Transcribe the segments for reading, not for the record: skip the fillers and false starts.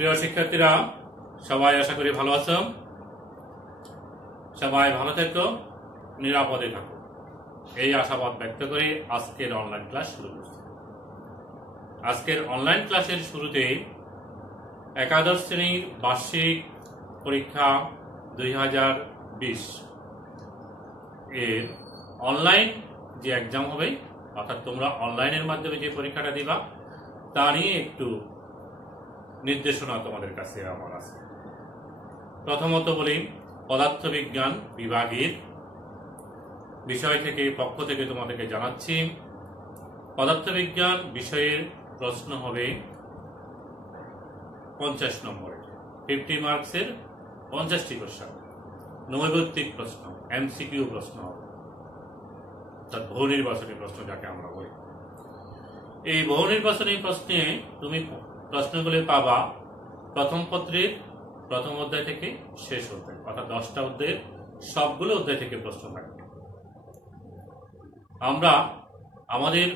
প্রিয় শিক্ষার্থীরা, সবাই আশা করি ভালো আছো। সবাই ভালো থেকো, নিরাপদে থাকো, এই আশাবাদ ব্যক্ত করে আজকের অনলাইন ক্লাস শুরু করছি। আজকের অনলাইন ক্লাসের শুরুতে একাদশ শ্রেণীর বার্ষিক পরীক্ষা 2020 এর অনলাইন যে এক্সাম হবে, অর্থাৎ তোমরা অনলাইনের মাধ্যমে যে পরীক্ষাটা দিবা তা নিয়ে একটু নির্দেশনা তোমাদের কাছে আমার আছে। প্রথমত বলি, পদার্থবিজ্ঞান বিভাগের বিষয় থেকে পক্ষ থেকে তোমাদেরকে জানাচ্ছি, পদার্থবিজ্ঞান বিষয়ের প্রশ্ন হবে 50 নম্বরের, 50 মার্কসের 50টি কোশ্চেন, নৈর্ব্যক্তিক প্রশ্ন, এমসিকিউ প্রশ্ন হবে, অর্থাৎ বহু নির্বাচনী প্রশ্ন যাকে আমরা বলি। এই বহু নির্বাচনী প্রশ্নে তুমি প্রশ্নগুলি পাবা প্রথম পত্রের প্রথম অধ্যায় থেকে শেষ অধ্যায়, অর্থাৎ 10টা অধ্যায়ের সবগুলো অধ্যায় থেকে প্রশ্ন থাকবে। আমরা আমাদের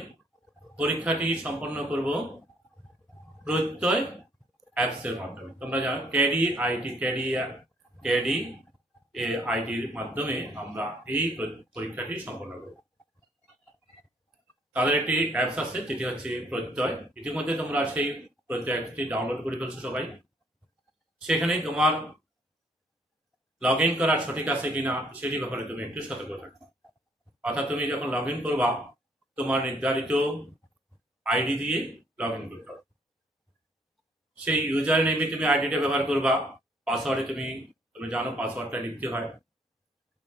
পরীক্ষাটি সম্পন্ন করব প্রত্যয় অ্যাপসের মাধ্যমে। তোমরা জানো ক্যাডি আইটির মাধ্যমে আমরা এই পরীক্ষাটি সম্পন্ন করব। তাদের একটি অ্যাপস আছে যেটি হচ্ছে প্রত্যয়। ইতিমধ্যে তোমরা সেই প্রত্যয় অ্যাপসটি ডাউনলোড করে ফেলছো সবাই। সেখানে তোমার লগ ইন করার সঠিক আছে কিনা সেটি ব্যাপারে তুমি একটু সতর্ক থাকবে। অর্থাৎ তুমি যখন লগ ইন করবা, তোমার নির্ধারিত আইডি দিয়ে লগ ইন করতে হবে। সেই ইউজার নেমে তুমি আইডিটা ব্যবহার করবা, পাসওয়ার্ডে তুমি জানো পাসওয়ার্ডটা লিখতে হয়।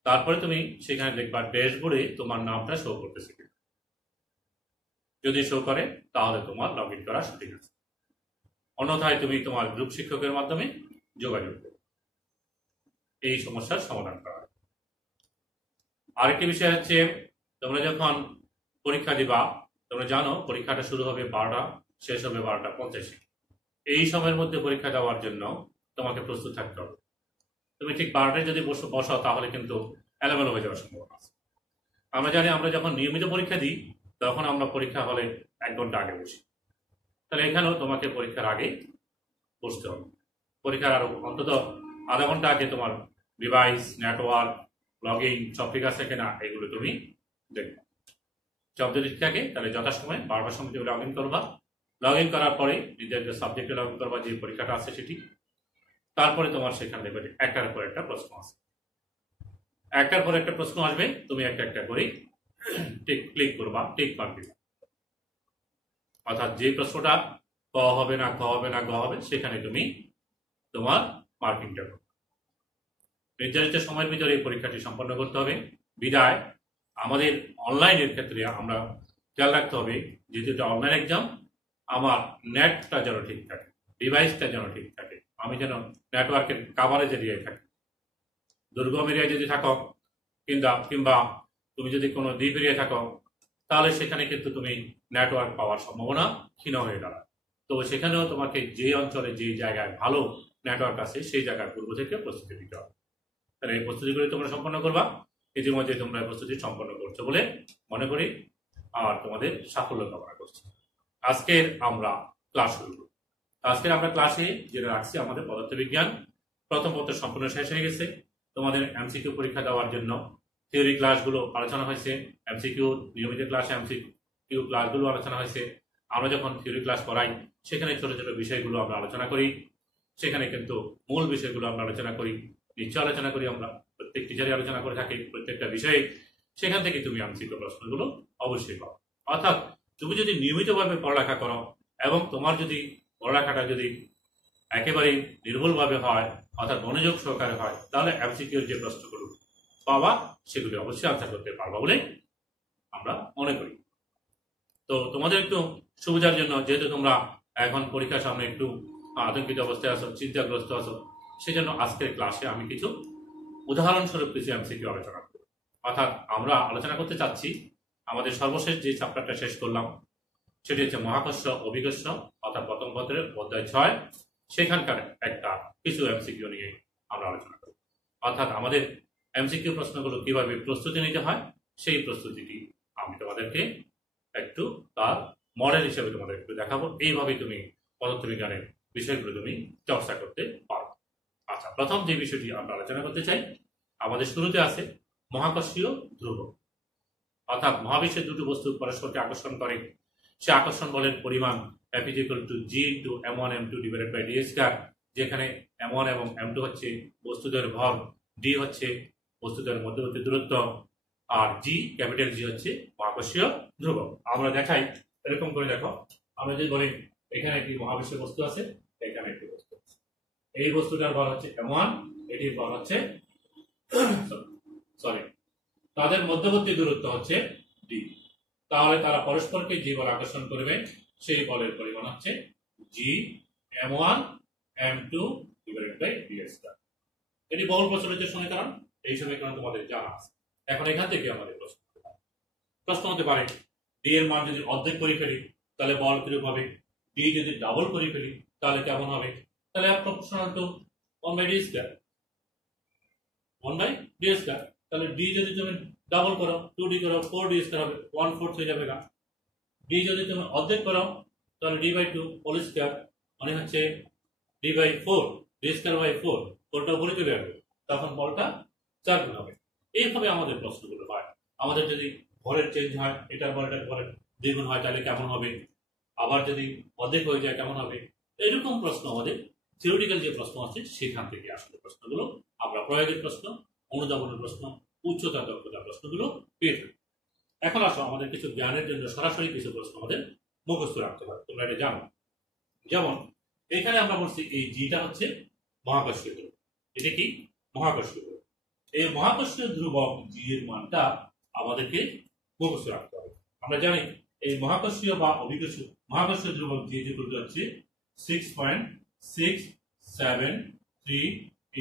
তারপরে তুমি সেখানে দেখবা ড্যাশবোর্ডে তোমার নামটা শো করতেছে। যদি শো করে তাহলে তোমার লগ ইন করা সঠিক আছে, অন্যথায় তুমি তোমার গ্রুপ শিক্ষকের মাধ্যমে যোগাযোগ করবে, এই সমস্যার সমাধান করা হয়। আরেকটি বিষয় হচ্ছে, তোমরা যখন পরীক্ষা দিবা, তোমরা জানো পরীক্ষাটা শুরু হবে 12টা, শেষ হবে 12:50। এই সময়ের মধ্যে পরীক্ষা দেওয়ার জন্য তোমাকে প্রস্তুত থাকতে হবে। তুমি ঠিক 12টায় যদি বসো তাহলে কিন্তু এলোমেলো হয়ে যাওয়ার সম্ভাবনা আছে। আমরা জানি আমরা যখন নিয়মিত পরীক্ষা দিই তখন আমরা পরীক্ষা হলে 1 ঘন্টা আগে বসি। তাহলে এখানেও তোমাকে পরীক্ষার আগে বসতে হবে। পরীক্ষার আরো অন্তত আধা ঘন্টা আগে তোমার ডিভাইস, নেটওয়ার্ক, লগ ইন সব ঠিক আছে কিনা এগুলো তুমি দেখবে। সব যদি ঠিক থাকে তাহলে যথাসময় 12টার সময় তুমি লগ ইন করবা। লগ ইন করার পরে নিজের যে সাবজেক্টে লগ ইন করবা, যে পরীক্ষাটা আছে সেটি। তারপরে তোমার সেখানে দেখবে একটার পর একটা প্রশ্ন আছে, একটার পর একটা প্রশ্ন আসবে, তুমি একটা একটা করে ক্লিক করবা, টিক মার্ক দিবা। অর্থাৎ যে প্রশ্নটা ক হবে না, খ হবে না, গ হবে, সেখানে তুমি তোমার মার্কিংটা করবে। নির্ধারিত সময়ের ভিতরে এই পরীক্ষাটি সম্পন্ন করতে হবে। বিদায় আমাদের অনলাইনের ক্ষেত্রে আমরা খেয়াল রাখতে হবে, যেহেতু এটা অনলাইন এক্সাম, আমার নেটটা যেন ঠিক থাকে, ডিভাইসটা যেন ঠিক থাকে, আমি যেন নেটওয়ার্কের কাভারেজ এরিয়ায় থাকি। দুর্গম এরিয়ায় যদি থাকো কিংবা তুমি যদি কোনো দ্বীপ এরিয়ায় থাকো, তাহলে সেখানে কিন্তু তুমি নেটওয়ার্ক পাওয়ার সম্ভাবনা ক্ষীণ হয়ে দাঁড়ায়। তো সেখানেও তোমাকে যে অঞ্চলে যে জায়গায় ভালো নেটওয়ার্ক আছে সেই জায়গায় পূর্ব থেকে প্রস্তুতি নিতে হবে। তাহলে এই প্রস্তুতিগুলি তোমরা সম্পন্ন করবা। ইতিমধ্যে তোমরা প্রস্তুতি সম্পন্ন করছো বলে মনে করি, আর তোমাদের সাফল্য কামনা করছি। আজকের আমরা ক্লাস শুরু করব। আজকের আমরা ক্লাসে যেটা রাখছি, আমাদের পদার্থবিজ্ঞান প্রথম পত্র সম্পূর্ণ শেষ হয়ে গেছে। তোমাদের এমসিকিউ পরীক্ষা দেওয়ার জন্য থিওরি ক্লাসগুলো আলোচনা হয়েছে, এমসিকিউ নিয়মিত ক্লাসে এমসিকিউ ক্লাসগুলো আলোচনা হয়েছে। আমরা যখন থিওরি ক্লাস করাই সেখানে ছোট ছোট বিষয়গুলো আমরা আলোচনা করি, সেখানে কিন্তু মূল বিষয়গুলো আমরা আলোচনা করি, নিশ্চয় আলোচনা করি। আমরা প্রত্যেক টিচারই আলোচনা করে থাকি প্রত্যেকটা বিষয়ে। সেখান থেকে তুমি এমসিকিউ প্রশ্নগুলো অবশ্যই পাও। অর্থাৎ তুমি যদি নিয়মিতভাবে পড়ালেখা করো এবং তোমার যদি পড়ালেখাটা যদি একেবারে নির্ভুলভাবে হয়, অর্থাৎ মনোযোগ সহকারে হয়, তাহলে এমসিকিউর যে প্রশ্নগুলো পাবা সেগুলি অবশ্যই আনসার করতে পারবা বলে আমরা মনে করি। তো তোমাদের একটু সুবিধার জন্য, যেহেতু তোমরা এখন পরীক্ষার সামনে একটু আতঙ্কিত অবস্থায় আছো, চিন্তাগ্রস্ত আছো, সেজন্য আজকের ক্লাসে আমি কিছু উদাহরণস্বরূপ কিছু এমসিকিউ আলোচনা করব। অর্থাৎ আমরা আলোচনা করতে চাচ্ছি আমাদের সর্বশেষ যে চ্যাপ্টারটা শেষ করলাম সেটি হচ্ছে মহাকর্ষ অভিকর্ষ, অর্থাৎ প্রথম পত্রের অধ্যায় 6, সেখানকার একটা কিছু এমসিকিউ নিয়ে আমরা আলোচনা করব। অর্থাৎ আমাদের এমসিকিউ প্রশ্নগুলো কিভাবে প্রস্তুতি নিতে হয় সেই প্রস্তুতিটি আমি তোমাদেরকে একটু তার মডেল হিসেবে তোমাদের একটু দেখাবো। এইভাবে তুমি পদার্থবিজ্ঞানের বিষয়গুলো তুমি চর্চা করতে পারো। আচ্ছা, প্রথম যে বিষয়টি আমরা আলোচনা করতে চাই, আমাদের শুরুতে আছে মহাকর্ষীয় ধ্রুবক, অর্থাৎ মহাবিশ্বের দুটো বস্তু পরস্পরকে আকর্ষণ করে, সে আকর্ষণ বলের পরিমাণ F = g × m1 m2 / d², যেখানে m1 এবং m2 হচ্ছে বস্তুদের ভর, d হচ্ছে বস্তুদের মধ্যবর্তী দূরত্ব, আর ক্যাপিটাল G হচ্ছে মহাকর্ষীয় ধ্রুবক। আমরা দেখাই এরকম করে, দেখো আমরা যদি বলি এখানে একটি মহাবিশ্বের বস্তু আছে, এখানে একটি বস্তু আছে, এই বস্তুটার ভর হচ্ছে m1, এটির ভর হচ্ছে তাদের মধ্যবর্তী দূরত্ব হচ্ছে d। তাহলে তারা পরস্পরকে যে বল আকর্ষণ করবে সেই বলের পরিমাণ হচ্ছে g m1 m2 / d²। এটি বহুল প্রচলিত সমীকরণ, এই সমীকরণ তোমাদের জানা আছে। এখন এখান থেকে আমাদের প্রশ্ন হতে পারে, ডি এর মান যদি অর্ধেক করে ফেলি তাহলে বল কিরকম হবে, ডি যদি ডাবল করে ফেলি তাহলে কেমন হবে? তাহলে প্রপোর্শনাল টু 1/d², 1/d²। তাহলে ডি যদি তুমি ডাবল করো, 2d করো, 4d² হবে, 1/4 হয়ে যাবে না। ডি যদি তুমি অর্ধেক করো তাহলে d/2 হোল স্কয়ার, মানে হচ্ছে d/4, d²/4, 4টা উপরে চলে যাবে, তখন বলটা 4 গুণ হবে। এইভাবে আমাদের প্রশ্নগুলো হয়। আমাদের যদি ভরের চেঞ্জ হয়, এটার পর এটার ভরের দ্বিগুণ হয় তাহলে কেমন হবে, আবার যদি অর্ধেক হয়ে যায় কেমন হবে, এরকম প্রশ্ন আমাদের থিওরিটিক্যাল যে প্রশ্ন আছে সেখান থেকে আসলে প্রশ্নগুলো আমরা প্রয়োগের প্রশ্ন, অনুধাবনের প্রশ্ন, উচ্চতা দক্ষতার প্রশ্নগুলো পেয়ে থাকি। এখন আসো আমাদের কিছু জ্ঞানের জন্য সরাসরি কিছু প্রশ্ন আমাদের মুখস্থ রাখতে হবে, তোমরা এটা জানো। যেমন এখানে আমরা বলছি এই জিটা হচ্ছে মহাকর্ষীয় ধ্রুবক, এটা কি মহাকর্ষীয় ধ্রুবক। এই মহাকর্ষীয় ধ্রুবক জি এর মানটা আমাদেরকে মুখস্থ রাখতে হবে। আমরা জানি এই মহাকর্ষীয় বা অভিকর্ষীয় মহাকর্ষীয় ধ্রুবক জি হচ্ছে 6.673 ×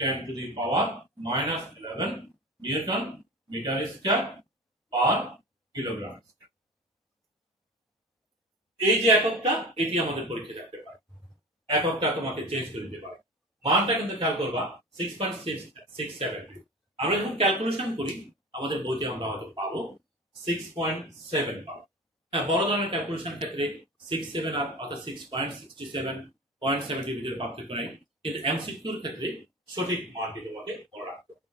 10⁻⁻11 newton metre square per kilogram. এই যে এককটা, এটি আমাদের পরীক্ষায় থাকতে পারে, এককটা তোমাকে চেঞ্জ করে দিতে পারে। মানটা কিন্তু খেয়াল করবা 6.673। আমরা যখন ক্যালকুলেশন করি আমাদের বইতে আমরা হয়তো পাবো 6.7 পাবো। হ্যাঁ, বড় ধরনের ক্যালকুলেশন ক্ষেত্রে 6.7 আর অর্থাৎ 6.67 ভিতরে পার্থক্য নেই, কিন্তু এমসিকিউর ক্ষেত্রে সঠিক মানটি তোমাকে মনে রাখতে হবে।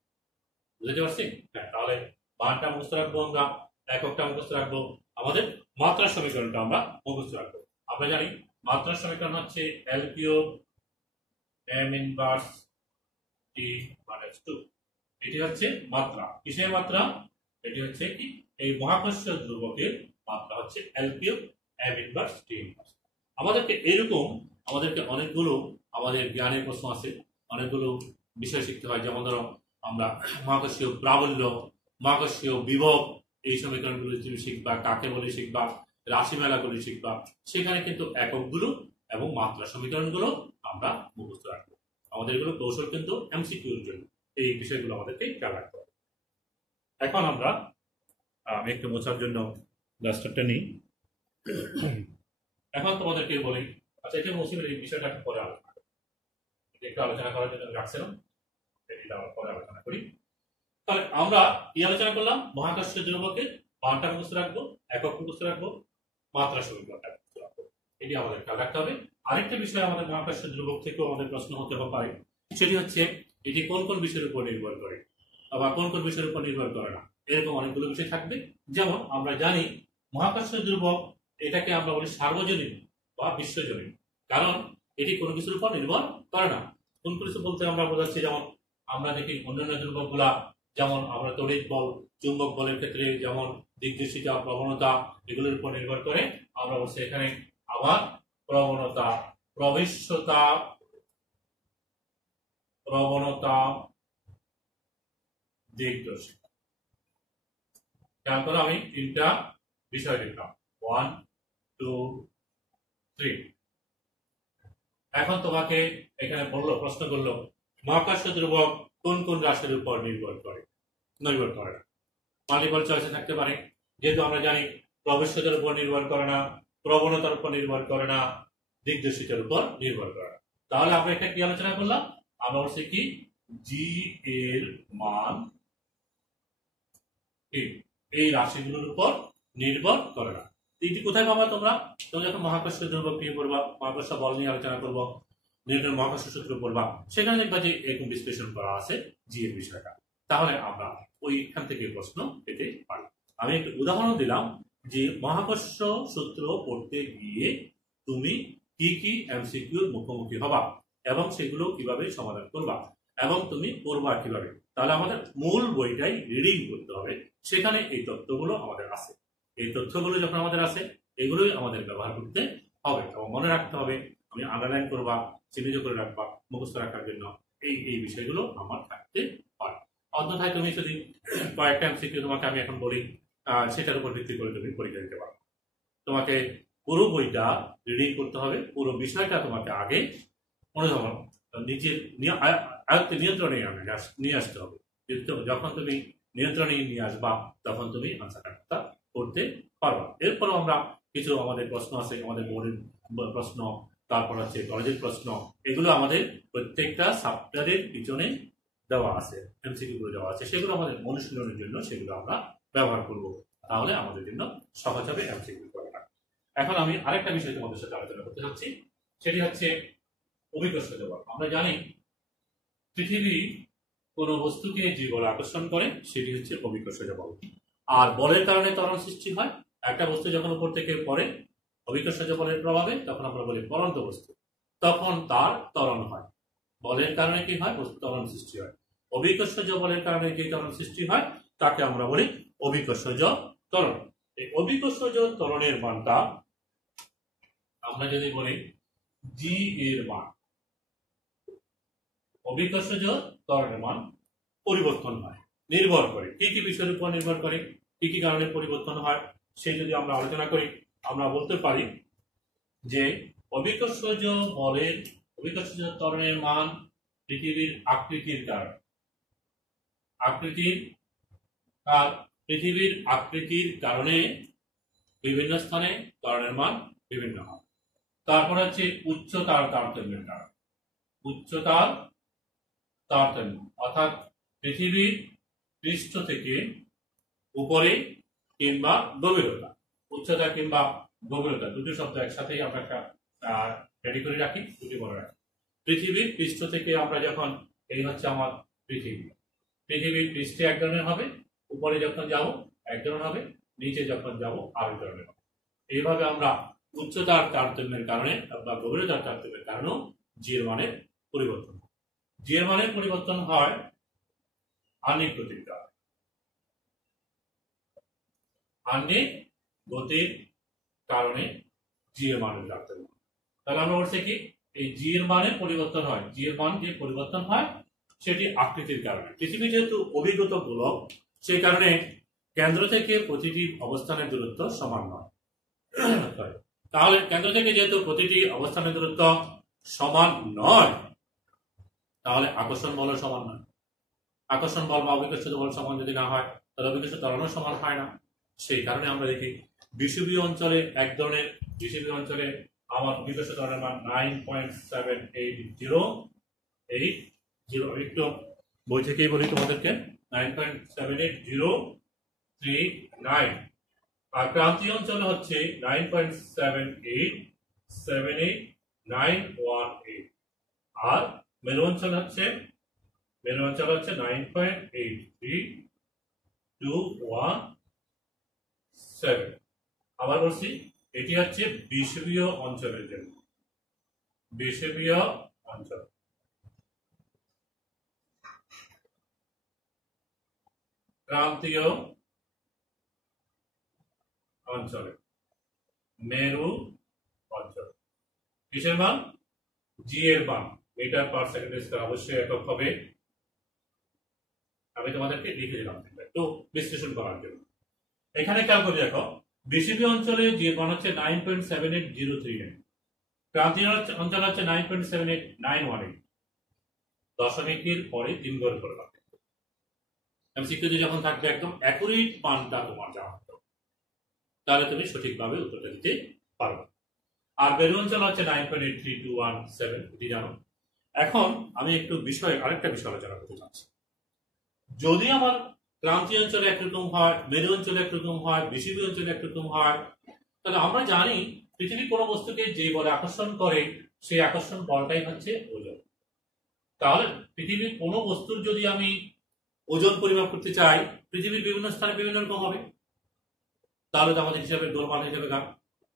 বুঝতে পারছি? হ্যাঁ, তাহলে মানটা মুখস্থ রাখবো, আমরা এককটা মুখস্থ রাখবো, আমাদের মাত্রার সমীকরণটা আমরা মুখস্থ রাখবো। আমরা জানি মাত্রার সমীকরণ হচ্ছে L³ m−1 t - 2। এটি হচ্ছে মাত্রা, কিসের মাত্রা? এটি হচ্ছে কি এই মহাকর্ষীয় ধ্রুবকের মাত্রা হচ্ছে L³ m−1 t। আমাদেরকে এরকম অনেকগুলো আমাদের জ্ঞানের প্রশ্ন আছে, অনেকগুলো বিষয় শিখতে হয়। যেমন ধরো আমরা মহাকর্ষীয় প্রাবল্য, মহাকর্ষীয় বিভব, এই সমীকরণগুলো তুমি শিখবা, কাকে বলে শিখবা, রাশিমেলাগুলি শিখবা। সেখানে কিন্তু এককগুলো এবং মাত্রা সমীকরণগুলো আমরা মুখস্থ রাখবো। আমাদের এগুলো কৌশল কিন্তু এমসিকিউর জন্য, এই বিষয়গুলো আমাদেরকে খেয়াল রাখতে হবে। এখন আমরা আমি একটু মোছার জন্য ডাস্টারটা নিই। এখন তোমাদেরকে বলি, আচ্ছা এটা মুসিবের এই বিষয়টা পরে আলোচনা করি, একটু আলোচনা করার জন্য রাখছিলাম, এটা আমরা পরে আলোচনা করি। তাহলে আমরা কি আলোচনা করলাম? মহাকর্ষীয় ধ্রুবকের মানটা মুখস্থ রাখবো, একক মুখস্থ রাখবো, মাত্রা সমীকরণটা মুখস্থ রাখবো, এটি আমাদের খেয়াল রাখতে হবে। আরেকটা বিষয় আমাদের মহাকর্ষীয় ধ্রুবক থেকেও আমাদের প্রশ্ন হতে পারে, সেটি হচ্ছে এটি কোন কোন বিষয়ের উপর নির্ভর করে বা কোন কোন বিষয়ের উপর নির্ভর করে না, এরকম অনেকগুলো বিষয় থাকবে। যেমন আমরা জানি মহাকর্ষীয় ধ্রুবক এটাকে আমরা বলি সার্বজনীন বা বিশ্বজনীন, কারণ এটি কোনো কিছুর উপর নির্ভর করে না। কোন কিছু বলতে আমরা বোঝাচ্ছি, যেমন আমরা দেখি অন্যান্য ধ্রুবক গুলা, যেমন আমরা তড়িৎ বল, চুম্বক বলের ক্ষেত্রে যেমন দিকদর্শিতা, প্রবণতা, এগুলোর উপর নির্ভর করে। আমরা বলছি এখানে আবার প্রবণতা, প্রবণতা, দিকদর্শিতা। খেয়াল করো আমি তিনটা বিষয় লিখলাম, 1 2 3। এখন তোমাকে এখানে বললো, প্রশ্ন করলো মহাকর্ষীয় ধ্রুবক কোন কোন রাশির উপর নির্ভর করে না। মাল্টিপল চয়েসে থাকতে পারে, যেহেতু আমরা জানি প্রবেশ্যতার উপর নির্ভর করে না, প্রবণতার উপর নির্ভর করে না, দিকদর্শিতার উপর নির্ভর করে না। তাহলে আমরা এটা কি আলোচনা করলাম? আমরা বলছি কি জি এর মান এই রাশিগুলোর উপর নির্ভর করে না। এটি কোথায় পাবা তোমরা? তোমরা যখন মহাকর্ষ ধ্রুবক্রিয়া পড়বা, মহাকর্ষ বল নিয়ে আলোচনা করবো, নিউটনের মহাকর্ষ সূত্র পড়বা, সেখানে দেখবা যে এরকম বিশ্লেষণ করা আছে জি এর বিষয়টা। তাহলে আমরা ওইখান থেকে প্রশ্ন পেতে পারি। আমি একটা উদাহরণ দিলাম যে মহাকর্ষ সূত্র পড়তে গিয়ে তুমি কি কি এমসিকিউর মুখোমুখি হবা এবং সেগুলো কিভাবে সমাধান করবা এবং তুমি করবা কিভাবে। তাহলে আমাদের মূল বইটাই রিডিং করতে হবে, সেখানে এই তথ্যগুলো আমাদের আছে। এই তথ্যগুলো যখন আমাদের আছে, এগুলোই আমাদের ব্যবহার করতে হবে এবং মনে রাখতে হবে। আমি আন্ডারলাইন করবা, চিহ্নিত করে রাখবা মুখস্থ রাখার জন্য, এই বিষয়গুলো আমার থাকতে পারে। অন্যথায় তুমি যদি কয়েকটা এমসিকিউ তোমাকে আমি এখন বলি, সেটার উপর ভিত্তি করে তুমি পরীক্ষা দিতে পারো। তোমাকে পুরো বইটা রিডিং করতে হবে, পুরো বিষয়টা তোমাকে আগে অনুধাবন নিজের আয়ত্তে নিয়ন্ত্রণে নিয়ে আসতে হবে। যখন তুমি নিয়ন্ত্রণে নিয়ে আসবা তখন তুমি আনসারটা করতে পারবা। এরপরও আমরা কিছু আমাদের প্রশ্ন আছে, আমাদের বোর্ডের প্রশ্ন, তারপর হচ্ছে কলেজের প্রশ্ন, এগুলো আমাদের প্রত্যেকটা সাবজেক্টের পিছনে দেওয়া আছে, এমসিকিউ গুলো দেওয়া আছে, সেগুলো আমাদের অনুশীলনের জন্য সেগুলো আমরা ব্যবহার করব। তাহলে আমাদের জন্য সহজ হবে এমসিকিউ করাটা। এখন আমি আরেকটা বিষয় তোমাদের সাথে আলোচনা করতে চাচ্ছি, সেটি হচ্ছে অভিকর্ষ বল। আমরা জানি পৃথিবী কোন বস্তুকে যে বল আকর্ষণ করে সেটি হচ্ছে অভিকর্ষ বল। আর বলের কারণে ত্বরণ সৃষ্টি হয়। একটা বস্তু যখন উপর থেকে পড়ে অভিকর্ষ বলের প্রভাবে, তখন আমরা বলি পড়ন্ত বস্তু, তখন তার ত্বরণ হয়। বলের কারণে কি হয়? ত্বরণ সৃষ্টি হয়। অভিকর্ষজ বলের কারণে যে ত্বরণ সৃষ্টি হয় তাকে আমরা বলি অভিকর্ষজ ত্বরণ। এই অভিকর্ষজ ত্বরণের মানটা আমরা যদি বলি জি এর মান, অভিকর্ষজ ত্বরণের মান পরিবর্তন হয়, নির্ভর করে কি কি বিষয়ের উপর নির্ভর করে, কি কি কারণে পরিবর্তন হয়, সেই যদি আমরা আলোচনা করি, আমরা বলতে পারি যে অভিকর্ষজ বলের, অভিকর্ষজ ত্বরণের মান পৃথিবীর আকৃতির কারণে, পৃথিবীর আকৃতির কারণে বিভিন্ন স্থানে ত্বরণের মান বিভিন্ন হয়। তারপর হচ্ছে উচ্চতার তারতম্যের কারণে, উচ্চতার তারতম্য অর্থাৎ পৃথিবীর পৃষ্ঠ থেকে উপরে কিংবা গভীরতা, উচ্চতা কিংবা গভীরতা দুটো শব্দ একসাথেই আমরা রেডি করে রাখি, দুটি বলে রাখি। পৃথিবীর পৃষ্ঠ থেকে আমরা যখন, এই হচ্ছে আমার পৃথিবী, পৃথিবীর পৃষ্ঠে এক ধরনের হবে, উপরে যখন যাব এক ধরনের হবে, নিচে যখন যাব আরেক ধরনের হবে। এইভাবে আমরা উচ্চতার তারতম্যের কারণে বা গভীরতার তারতম্যের কারণেও জি এর মানের পরিবর্তন হয়। জি এর মানের পরিবর্তন হয় আহ্নিক গতির কারণে, আহ্নিক গতির কারণে জি এর মানের তারতম্য। তাহলে আমরা বলছি কি এই জি এর মানের পরিবর্তন হয়, জি এর মান যে পরিবর্তন হয় সেটি আকৃতির কারণে। পৃথিবী যেহেতু অভিগত গোলক, সেই কারণে কেন্দ্র থেকে প্রতিটি অবস্থানের দূরত্ব সমান নয়। তাহলে কেন্দ্র থেকে যেহেতু প্রতিটি অবস্থানের দূরত্ব সমান নয়, তাহলে আকর্ষণ বলও সমান নয়। আকর্ষণ বল বা অভিকর্ষ বল সমান যদি না হয়, তাহলে অভিকর্ষ ত্বরণও সমান হয় না। সেই কারণে আমরা দেখি বিষুবীয় অঞ্চলে এক ধরনের, বিষুবীয় অঞ্চলে আমার অভিকর্ষ ত্বরণের মান 9.7808, একটু বই থেকেই বলি তোমাদেরকে, 9.7803 আর ক্রান্তীয় অঞ্চলে হচ্ছে 9.787891 আর মেরু অঞ্চল হচ্ছে 9.832117। আবার বলছি, এটি হচ্ছে বিষুবীয় অঞ্চলের জন্য, বিষুবীয় অঞ্চল। ক্রান্তীয় অঞ্চলে, মেরু অঞ্চল, কিসের মান? জি এর মান মিটার পার সেকেন্ড স্কয়ার, অবশ্যই একক হবে। আমি তোমাদেরকে লিখে দিলাম একটু বিশ্লেষণ করার জন্য। এখানে খেয়াল করে দেখো, বিষুবীয় অঞ্চলে জি এর মান হচ্ছে 9.7803, ক্রান্তীয় অঞ্চল হচ্ছে 9.78918, দশমিকের পরে 3 ঘর করে রাখবে। এমসিকিউতে যখন থাকবে একদম অ্যাকুরেট মানটা তোমার জানা হবে, তাহলে তুমি সঠিকভাবে উত্তরটা দিতে পারবে। আর মেরু অঞ্চল হচ্ছে 9.832117, এটি জানো। এখন আমি একটু আরেকটা বিষয় আলোচনা করতে চাচ্ছি। যদি আমার ক্রান্তীয় অঞ্চলে একরকম হয়, মেরু অঞ্চলে একরকম হয়, বিষুবীয় অঞ্চলে একরকম হয়, তাহলে আমরা জানি পৃথিবীর কোনো বস্তুকে যে বলে আকর্ষণ করে সেই আকর্ষণ বলটাই হচ্ছে ওজন। তাহলে পৃথিবীর কোনো বস্তুর যদি আমি ওজন পরিমাপ করতে চাই, পৃথিবীর বিভিন্ন স্থানে বিভিন্ন রকম হবে। তাহলে তো আমাদের হিসাবে গোলমাল হয়ে যাবে।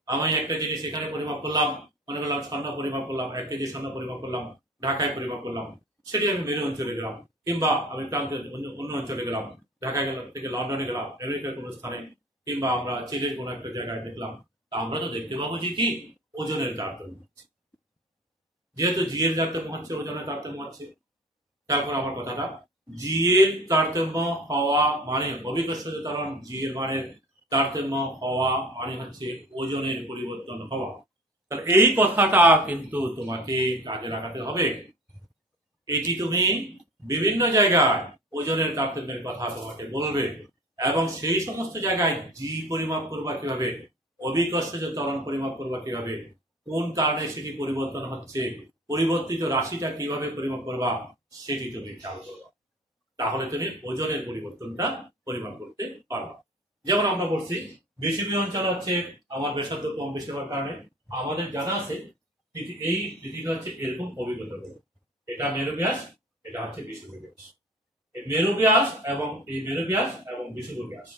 আমি একটা জিনিস এখানে পরিমাপ করলাম, মনে করলাম স্বর্ণ পরিমাপ করলাম, 1 কেজি স্বর্ণ পরিমাপ করলাম, ঢাকায় পরিমাপ করলাম, সেটি আমি মেরু অঞ্চলে গেলাম, কিংবা আমি প্রান্তের অন্য অঞ্চলে গেলাম, ঢাকা গেলাম থেকে লন্ডনে গেলাম, আমেরিকার কোনো স্থানে, কিংবা আমরা চিলির কোনো একটা জায়গায় দেখলাম। তা আমরা তো দেখতে পাবো যে কি ওজনের তারতম্য হচ্ছে। যেহেতু জি এর তারতম্য হচ্ছে, ওজনের তারতম্য হচ্ছে। তারপর আমার কথাটা, জি এর তারতম্য হওয়া মানে অভিকর্ষজ ত্বরণ, জি এর মানের তারতম্য হওয়া মানে হচ্ছে ওজনের পরিবর্তন হওয়া। তাহলে এই কথাটা কিন্তু তোমাকে কাজে লাগাতে হবে। এটি তুমি বিভিন্ন জায়গায় ওজনের তারতম্যের কথা তোমাকে বলবে, এবং সেই সমস্ত জায়গায় জি পরিমাপ করবা কিভাবে, অভিকর্ষজ ত্বরণ পরিমাপ করবা কিভাবে, কোন কারণে সেটি পরিবর্তন হচ্ছে, পরিবর্তিত রাশিটা কিভাবে পরিমাপ করবা, সেটি তুমি খেয়াল করবা। তাহলে তুমি ওজনের পরিবর্তনটা পরিমাপ করতে পারবা। যেমন আমরা বলছি বিষুবী অঞ্চল হচ্ছে আমার ব্যাসার্ধ কম বেশি হওয়ার কারণে আমাদের জানা আছে এই পৃথিবী হচ্ছে এরকম অভিজ্ঞতা করে। এটা মেরু ব্যাস, এটা হচ্ছে বিষুবী ব্যাস। এই মেরু ব্যাস এবং বিষুবী ব্যাস,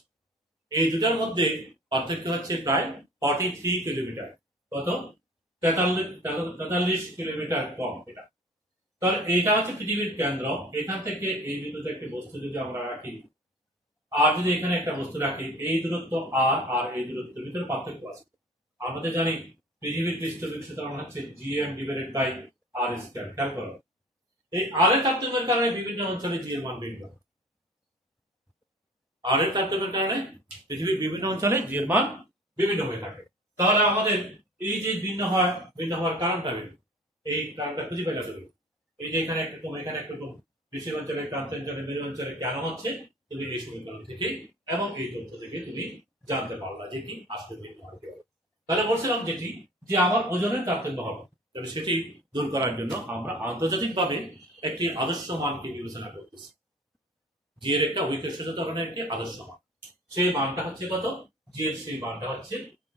এই দুটার মধ্যে পার্থক্য হচ্ছে প্রায় 43 কিলোমিটার। কত? 43 কিলোমিটার কম এটা। তাহলে এইটা হচ্ছে পৃথিবীর কেন্দ্র। এখান থেকে এই বিন্দুতে একটি বস্তু যদি আমরা রাখি, আর যদি এখানে একটা বস্তু রাখি, এই দূরত্ব আর এই দূরত্বের ভিতরে পার্থক্য আছে। আমাদের জানি পৃথিবীর পৃষ্ঠ বিক্ষেপণ হচ্ছে gm divided by r square. খেয়াল করো, এই r এর তারতম্যের কারণে বিভিন্ন অঞ্চলে g এর মান ভিন্ন। r এর তারতম্যের কারণে পৃথিবীর বিভিন্ন অঞ্চলে g এর মান বিভিন্ন হয়ে থাকে। তাহলে আমাদের এই যে ভিন্ন হওয়ার কারণটা, এই কারণটা খুঁজে পেলে তুমি এই যে এখানে একটা কম, এখানে একটা কম, বিষুবী অঞ্চলে, ক্রান্ত অঞ্চলে, মেরু অঞ্চলে কেন হচ্ছে, তুমি এই সমীকরণ থেকে এবং এই তথ্য থেকে তুমি জানতে পারলা যে কি আসলে ভিন্ন হয়। তাহলে বলছিলাম যেটি যে আমার ওজনের তারতম্য হবে, তাহলে সেটি দূর করার জন্য আমরা আন্তর্জাতিকভাবে একটি আদর্শ মানকে বিবেচনা করতেছি। জি এর একটা অভিকর্ষজ ত্বরণের একটি আদর্শ মান, সেই মানটা হচ্ছে কত? জি এর সেই মানটা হচ্ছে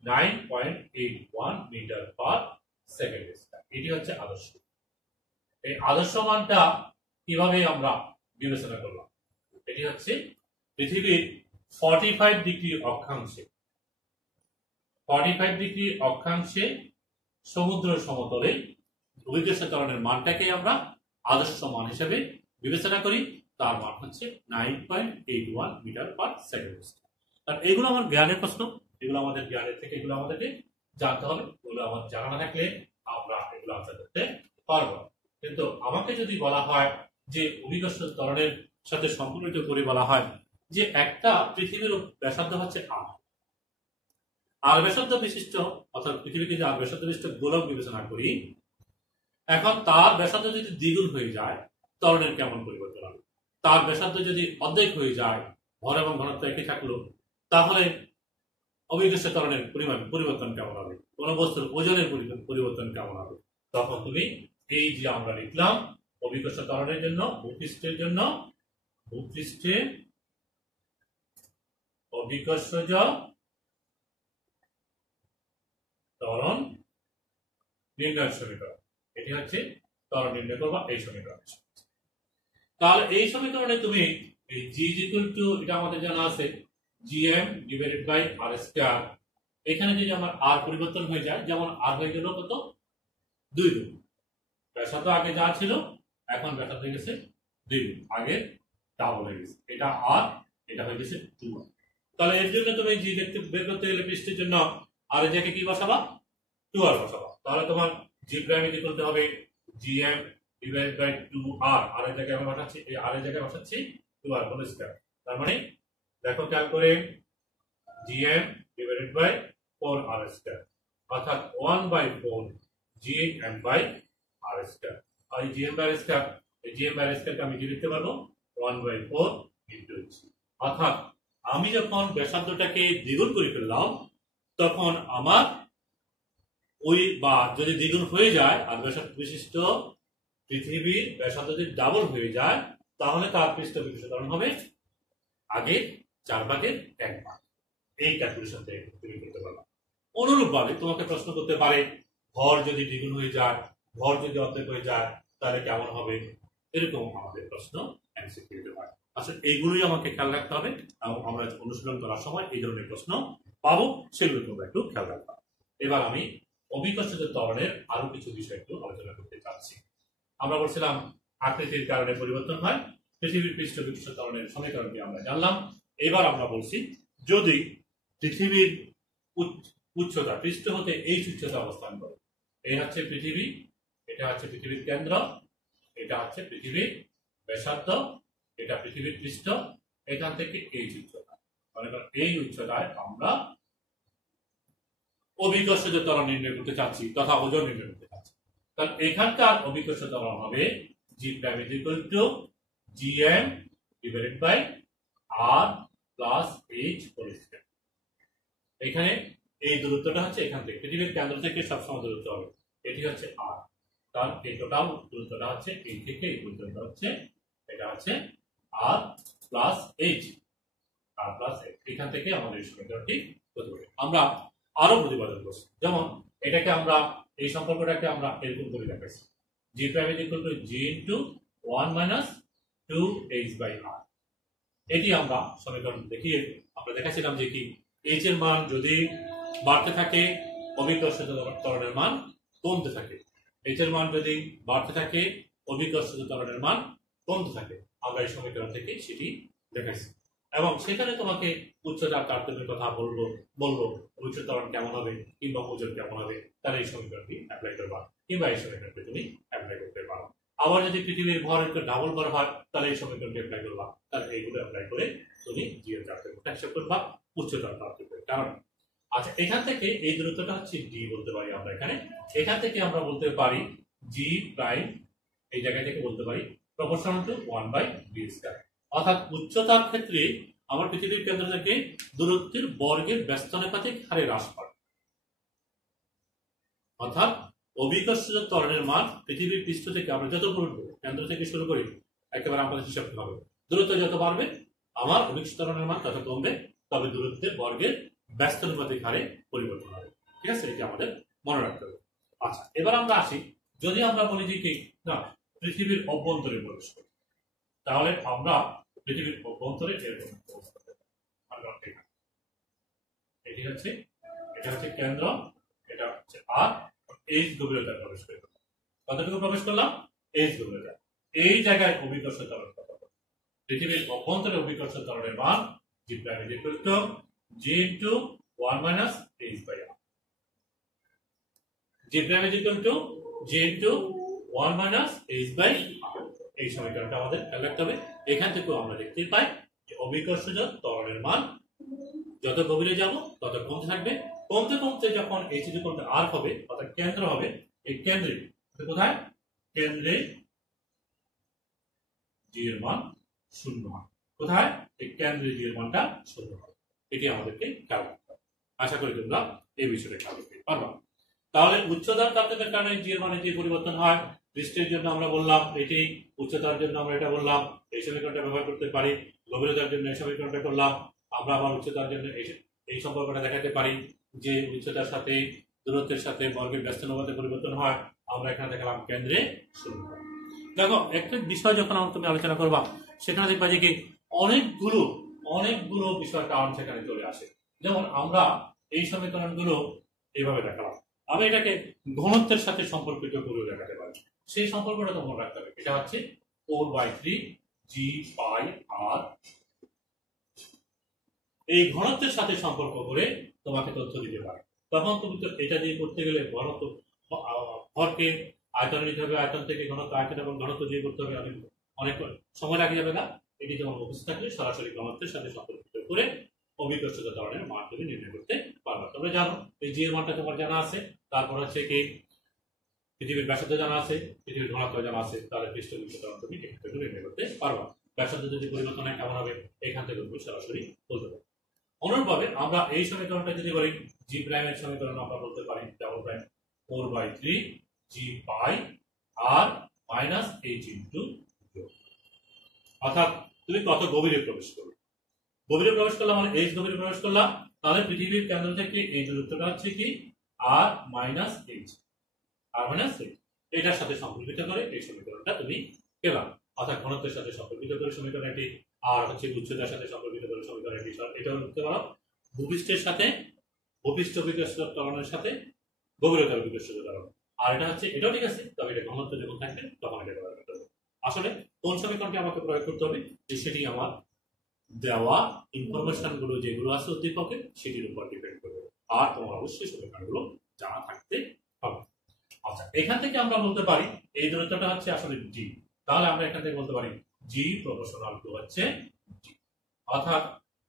9.81 মিটার পার সেকেন্ড। এটি হচ্ছে আদর্শ। এই আদর্শ মানটা কিভাবে আমরা বিবেচনা করলাম? এটি হচ্ছে পৃথিবীর 45 ডিগ্রি অক্ষাংশে, 45 ডিগ্রি অক্ষাংশে সমুদ্র সমতলে অভিকর্ষজ ত্বরণের মানটাকে আমরা আদর্শ মান হিসেবে বিবেচনা করি। তার মান হচ্ছে 9.81 মিটার পার সেকেন্ড। আর এগুলো আমার জ্ঞানের প্রশ্ন, এগুলো আমাদের জ্ঞানের থেকে এগুলো আমাদেরকে জানতে হবে। এগুলো আমার জানা না থাকলে আমরা এগুলো আনসার করতে পারবো। কিন্তু আমাকে যদি বলা হয় যে অভিকর্ষজ ত্বরণের সাথে সম্পর্কিত করে বলা হয় যে একটা পৃথিবীর ব্যাসার্ধ হচ্ছে আর ব্যাসার্ধ বিশিষ্ট, অর্থাৎ পৃথিবীকে যে আর ব্যাসার্ধ বিশিষ্ট গোলক বিবেচনা করি, এখন তার ব্যাসার্ধ যদি দ্বিগুণ হয়ে যায় ত্বরণের কেমন পরিবর্তন হবে? তার ব্যাসার্ধ যদি অর্ধেক হয়ে যায়, ভর এবং ঘনত্ব একই থাকলো, তাহলে অভিকর্ষজ ত্বরণের পরিবর্তন কেমন হবে? কোন বস্তুর ওজনের পরিবর্তন কেমন হবে? তখন তুমি এই যে আমরা লিখলাম অভিকর্ষজ ত্বরণের জন্য ভূপৃষ্ঠে অভিকর্ষজ ত্বরণ নির্ণয় সমীকরণ, এটি হচ্ছে ত্বরণ নির্ণয় করবা এই সমীকরণ। তাহলে এই সমীকরণে তুমি এই g এটা আমাদের জানা আছে gm divided by r square. এখানে যদি আমার r পরিবর্তন হয়ে যায়, যেমন r হয়ে গেল কত? 2 গুণ। ব্যাসার্ধ আগে যা ছিল এখন ব্যাসার্ধ হয়ে গেছে 2 গুণ, আগে ডাবল হয়ে গেছে। এটা r, এটা হয়ে গেছে 2r। তাহলে এর জন্য তুমি g দেখতে বের করতে গেলে পৃষ্ঠের জন্য r এর জায়গায় কি বসাবা? 2r বসাবা। তাহলে তোমার g প্রাইম ইকুয়াল করতে হবে gm ডিভাইডেড বাই 2r। আর এর জায়গায় আমরা বসাচ্ছি, এই r এর জায়গায় বসাচ্ছি 2r হোল স্কয়ার। তার মানে দেখো খেয়াল করে, gm divided by 4r square, অর্থাৎ 1/4 gm বাই r স্কয়ার। আর এই gm বাই r স্কয়ার, এই gm বাই r স্কয়ারকে আমি কি লিখতে পারবো? 1/4 ইনটু g। অর্থাৎ আমি যখন ব্যাসার্ধটাকে দ্বিগুণ করে ফেললাম, তখন আমার ওই বা যদি দ্বিগুণ হয়ে যায় আর ব্যাসার্ধ বিশিষ্ট পৃথিবীর ব্যাসার্ধ যদি ডাবল হয়ে যায়, তাহলে তার পৃষ্ঠ বিকৃষ্ট ত্বরণ হবে আগে 4/1 ভাগ। এই ক্যালকুলেশন থেকে তুমি করতে পারবা। অনুরূপভাবে তোমাকে প্রশ্ন করতে পারে ভর যদি দ্বিগুণ হয়ে যায়, ভর যদি অর্ধেক হয়ে যায়, তাহলে কেমন হবে, এরকম আমাদের প্রশ্ন এমসিকিউ দিতে পারে। আসলে এইগুলোই আমাকে খেয়াল রাখতে হবে এবং আমরা অনুশীলন করার সময় এই ধরনের প্রশ্ন পাবো, সেগুলো তোমরা একটু খেয়াল রাখবা। এবার আমি অভিকর্ষজ ত্বরণের আরো কিছু বিষয় একটু আলোচনা করতে চাচ্ছি। আমরা বলছিলাম আকৃতির কারণে পরিবর্তন হয়, পৃথিবীর পৃষ্ঠ বিকৃষ্ট ত্বরণের সমীকরণটি আমরা জানলাম। এবার আমরা বলছি যদি পৃথিবীর উচ্চতা পৃষ্ঠ হতে এই উচ্চতা অবস্থান করে, এই হচ্ছে পৃথিবী, এটা হচ্ছে পৃথিবীর কেন্দ্র, এটা হচ্ছে পৃথিবীর ব্যাসার্ধ, এটা পৃথিবীর পৃষ্ঠ, এখান থেকে এই উচ্চতা, মানে এই উচ্চতায় আমরা অভিকর্ষজ ত্বরণ নির্ণয় করতে চাচ্ছি তথা ওজন নির্ণয় করতে চাচ্ছি। তাহলে এখানকার অভিকর্ষজ ত্বরণ হবে G prime is equal to Gm divided by R plus H whole square। এখানে এই দূরত্বটা হচ্ছে এখান থেকে পৃথিবীর কেন্দ্র থেকে সবসময় দূরত্ব হবে, এটি হচ্ছে R, তার এই টোটাল দূরত্বটা হচ্ছে এই থেকে এই পর্যন্ত হচ্ছে, এটা হচ্ছে R plus H, R plus H। এখান থেকে আমাদের এই সমীকরণটি হতে পারে। আমরা আরো প্রতিপাদন করছি, যেমন এটাকে আমরা এই সম্পর্কটাকে আমরা এরকম করে দেখাচ্ছি, G prime is equal to G into 1 minus 2H by R। এটি আমরা সমীকরণ দেখিয়ে আমরা দেখাচ্ছিলাম যে কি H এর মান যদি বাড়তে থাকে অভিকর্ষজ ত্বরণের মান কমতে থাকে, H এর মান যদি বাড়তে থাকে অভিকর্ষজ ত্বরণের মান কমতে থাকে, আমরা এই সমীকরণ থেকে সেটি দেখাচ্ছি। এবং সেখানে তোমাকে উচ্চতার তারতম্যের কথা বলবো উচ্চ ত্বরণ কেমন হবে কিংবা ওজন কেমন হবে, তাহলে এই সমীকরণটি অ্যাপ্লাই করবা কিংবা এই সমীকরণটি তুমি অ্যাপ্লাই করতে পারো। আবার যদি পৃথিবীর ভর একটু ডাবল ভর হয় তাহলে এই সমীকরণটি অ্যাপ্লাই করবা, তাহলে এইগুলো অ্যাপ্লাই করে তুমি জি এর তারতম্যটা হিসাব করবা উচ্চতার তারতম্যের কারণে। আচ্ছা, এখান থেকে এই দূরত্বটা হচ্ছে ডি বলতে পারি আমরা, এখান থেকে আমরা বলতে পারি জি প্রাইম, এই জায়গা থেকে বলতে পারি প্রপোর্শনাল টু 1/b²। অর্থাৎ উচ্চতার ক্ষেত্রে আমার পৃথিবীর কেন্দ্র থেকে দূরত্বের বর্গের ব্যস্তানুপাতিক হারে হ্রাস পায়। অর্থাৎ অভিকর্ষজ ত্বরণের মান পৃথিবীর পৃষ্ঠ থেকে আমরা যত পূরণ করবো, কেন্দ্র থেকে শুরু করি একেবারে আমাদের হিসাব হবে, দূরত্ব যত বাড়বে আমার অভিকর্ষজ ত্বরণের মান তত কমবে, তবে দূরত্বের বর্গের ব্যস্তানুপাতিক হারে পরিবর্তন হবে। ঠিক আছে, এটি আমাদের মনে রাখতে হবে। আচ্ছা, এবার আমরা আসি, যদি আমরা বলি যে কি না পৃথিবীর অভ্যন্তরে প্রবেশ করি, তাহলে আমরা পৃথিবীর অভ্যন্তরে এরকম এটি হচ্ছে, এটা হচ্ছে কেন্দ্র, এটা হচ্ছে আর এইচ গভীরতায় প্রবেশ করি, কতটুকু প্রবেশ করলাম এইচ গভীরতা, এই জায়গায় অভিকর্ষ ত্বরণ কত, পৃথিবীর অভ্যন্তরে অভিকর্ষ ত্বরণের মান G prime is equal to G into 1 minus H by R। G prime is equal to G into 1 minus H by R। এই সমীকরণটা আমাদের খেয়াল রাখতে হবে। এখান থেকেও আমরা দেখতে পাই যে অভিকর্ষজ ত্বরণের মান যত গভীরে যাব তত কমতে থাকবে, কমতে কমতে যখন H is equal to R হবে অর্থাৎ কেন্দ্র হবে, এই কেন্দ্রে কোথায়, কেন্দ্রে G এর মান 0 হয়, কোথায় এই কেন্দ্রে G এর মানটা 0 হয়, এটি আমাদেরকে খেয়াল রাখতে হবে। আশা করি তোমরা এই বিষয়টা খেয়াল রাখতে পারবা। তাহলে উচ্চতার তারতম্যের কারণে G এর মানে যে পরিবর্তন হয়, পৃষ্ঠের জন্য আমরা বললাম এটি, উচ্চতার জন্য আমরা এটা বললাম, এই সমীকরণটা ব্যবহার করতে পারি, গভীরতার জন্য এই সমীকরণটা করলাম, আমরা আবার উচ্চতার জন্য এই সম্পর্কটা দেখাতে পারি যে উচ্চতার সাথে দূরত্বের সাথে বর্গের ব্যস্তানুপাতে পরিবর্তন হয়, আমরা এখানে দেখালাম কেন্দ্রে 0 হয়। দেখো একটা বিষয় যখন তুমি আলোচনা করবা সেখানে দেখবা যে কি অনেকগুলো বিষয় কারণ সেখানে চলে আসে। যেমন আমরা এই সমীকরণগুলো এইভাবে দেখালাম, আমি এটাকে ঘনত্বের সাথে সম্পর্কিত করে দেখাতে পারি, সেই সম্পর্কটা তো মনে রাখতে হবে, এটা হচ্ছে 4/3 G pi R। এই ঘনত্বের সাথে সম্পর্ক করে তোমাকে তথ্য দিতে পারে, তখন তুমি তো এটা দিয়ে করতে গেলে ঘনত্ব ভরকে আয়তন নিতে হবে, আয়তন থেকে ঘনত্ব, আয়তন এবং ঘনত্ব দিয়ে করতে হবে, অনেক সময় লাগে যাবে না। এটি যেমন উপস্থিত থাকলে সরাসরি ঘনত্বের সাথে সম্পর্কিত করে অভিকর্ষজ ত্বরণের মান তুমি নির্ণয় করতে পারবে। তবে জানো এই জি এর মানটা তোমার জানা আছে, তারপর হচ্ছে কি পৃথিবীর ব্যাসার্ধ জানা আছে, পৃথিবীর ঘনত্ব জানা আছে, তাহলে পৃষ্ঠ ত্বরণ তুমি এখান থেকে নির্ণয় করতে পারবা। ব্যাসার্ধ যদি পরিবর্তন হয় কেমন হবে এখান থেকে তুমি সরাসরি বলতে পারবে। অনুরূপভাবে আমরা এই সমীকরণটা যদি বলি জি প্রাইমের সমীকরণ আমরা বলতে পারি double prime 4/3 G pi R minus H into 0। অর্থাৎ তুমি কত গভীরে প্রবেশ করবে, গভীরে প্রবেশ করলাম মানে H গভীরে প্রবেশ করলাম, তাহলে পৃথিবীর কেন্দ্র থেকে এই দূরত্বটা হচ্ছে কি r মাইনাস h, এটার সাথে সম্পর্কিত করে এই সমীকরণটা তুমি পেলাম। অর্থাৎ ঘনত্বের সাথে সম্পর্কিত করে সমীকরণটি, আর হচ্ছে উচ্চতার সাথে সম্পর্কিত করে সমীকরণটি, এটাও লিখতে পারো ভূপৃষ্ঠের সাথে ভূপৃষ্ঠ বিকর্ষণ ত্বরণের সাথে গভীরতার বিকর্ষণ ত্বরণ। আর এটা হচ্ছে এটাও ঠিক আছে, তবে এটা ঘনত্ব যখন থাকবে তখন এটা ব্যবহার করতে হবে। আসলে কোন সমীকরণটি আমাকে প্রয়োগ করতে হবে সেটি আমার দেওয়া ইনফরমেশন গুলো যেগুলো আছে উদ্দীপকে সেটির উপর ডিপেন্ড করবে। আর তোমার অবশ্যই সমীকরণগুলো জানা থাকতে হবে। আচ্ছা, এখান থেকে আমরা বলতে পারি এই দূরত্বটা হচ্ছে আসলে জি। তাহলে আমরা এখান থেকে বলতে পারি জি প্রপোর্শনাল টু হচ্ছে জি। অর্থাৎ